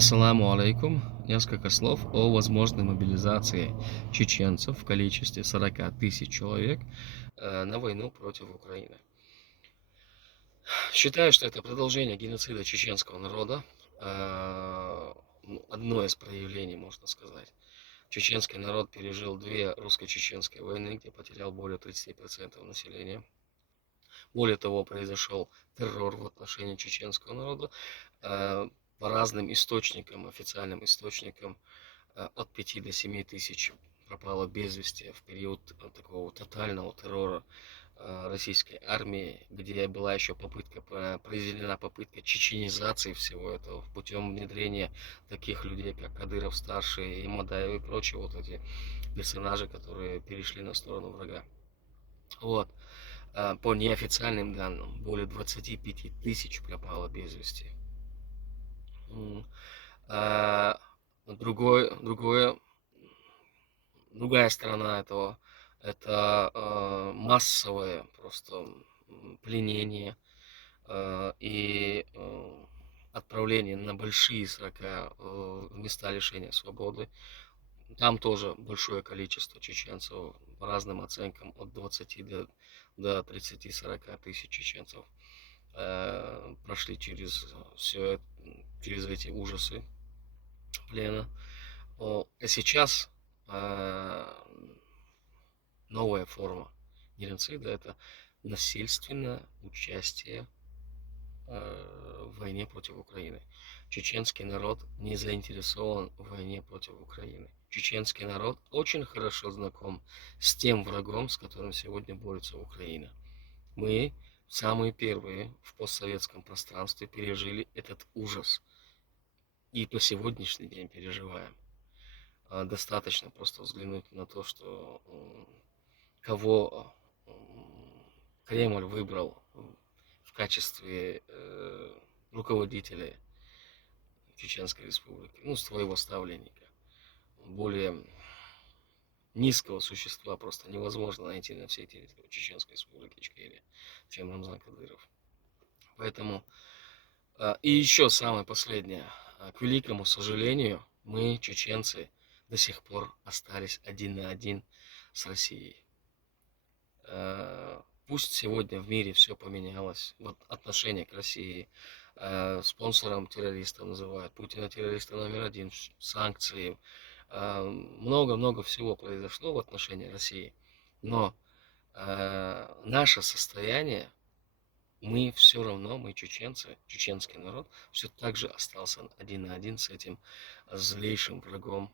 Ассаламу алейкум. Несколько слов о возможной мобилизации чеченцев в количестве 40 тысяч человек на войну против Украины. Считаю, что это продолжение геноцида чеченского народа. Одно из проявлений, можно сказать. Чеченский народ пережил две русско-чеченские войны, где потерял более 30% населения. Более того, произошел террор в отношении чеченского народа. По разным источникам, официальным источникам, от 5 до 7 тысяч пропало без вести в период такого тотального террора российской армии, где была еще произведена попытка чеченизации всего этого путем внедрения таких людей, как Кадыров-старший и Мадаев и прочие вот эти персонажи, которые перешли на сторону врага. Вот. По неофициальным данным, более 25 тысяч пропало без вести. Другая сторона этого — это массовое просто пленение и отправление на большие срока в места лишения свободы. Там тоже большое количество чеченцев, по разным оценкам, от 20 до 30-40 тысяч чеченцев прошли через эти ужасы плена. А сейчас новая форма геноцида — это насильственное участие в войне против Украины. Чеченский народ не заинтересован в войне против Украины. Чеченский народ очень хорошо знаком с тем врагом, с которым сегодня борется Украина. Мы самые первые в постсоветском пространстве пережили этот ужас. И по сегодняшний день переживаем. Достаточно просто взглянуть на то, что кого Кремль выбрал в качестве руководителя Чеченской Республики, своего ставленника. Более низкого существа просто невозможно найти на всей территории Чеченской Республики Ичкерия, чем Рамзан Кадыров. Поэтому, и еще самое последнее. К великому сожалению, мы, чеченцы, до сих пор остались один на один с Россией. Пусть сегодня в мире все поменялось, вот отношение к России, спонсором террористов называют, Путина террориста номер один, санкции, много-много всего произошло в отношении России, но наше состояние, мы все равно, мы чеченцы, чеченский народ, все так же остался один на один с этим злейшим врагом,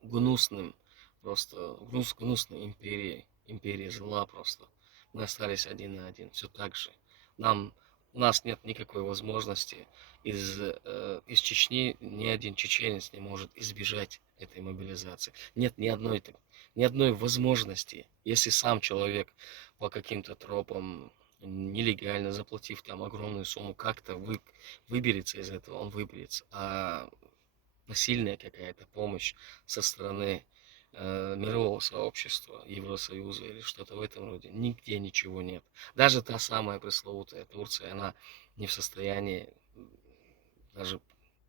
гнусным, просто гнусной империей зла просто. Мы остались один на один, все так же. У нас нет никакой возможности из Чечни, ни один чеченец не может избежать этой мобилизации. Нет ни одной возможности, если сам человек по каким-то тропам, нелегально заплатив там огромную сумму, как-то выберется из этого, он выберется. А насильная какая-то помощь со стороны мирового сообщества, Евросоюза или что-то в этом роде, нигде ничего нет. Даже та самая пресловутая Турция, она не в состоянии даже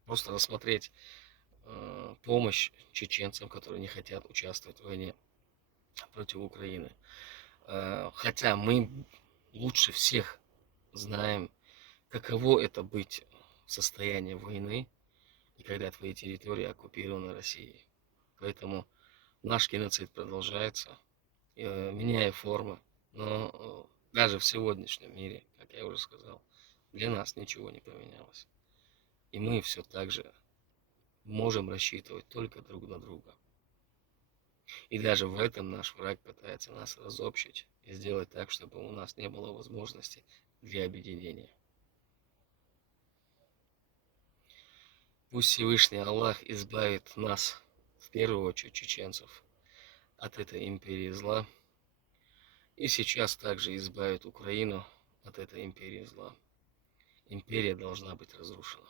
просто рассмотреть помощь чеченцам, которые не хотят участвовать в войне против Украины. Хотя мы лучше всех знаем, каково это быть в состоянии войны, и когда твои территории оккупированы Россией. Поэтому наш геноцид продолжается, меняя формы. Но даже в сегодняшнем мире, как я уже сказал, для нас ничего не поменялось. И мы все так же можем рассчитывать только друг на друга. И даже в этом наш враг пытается нас разобщить и сделать так, чтобы у нас не было возможности для объединения. Пусть Всевышний Аллах избавит нас, в первую очередь чеченцев, от этой империи зла. И сейчас также избавит Украину от этой империи зла. Империя должна быть разрушена.